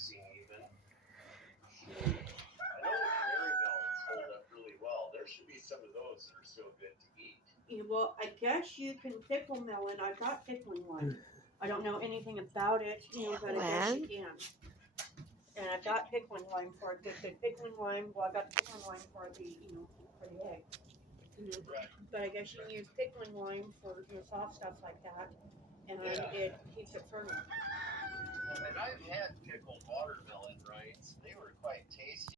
pricing even. I know the canary melons hold up really well. There should be some of those that are still good to eat. Well, I guess you can pickle melon. I've got pickling one. I don't know anything about it, but I guess you can. And I've got pickling lime for it. The pickling lime. Well, I got the pickling lime for the egg. Right. But I guess you can use pickling lime for soft stuff like that, and Yeah. it keeps it fertile. And I've had pickled watermelon rinds. They were quite tasty.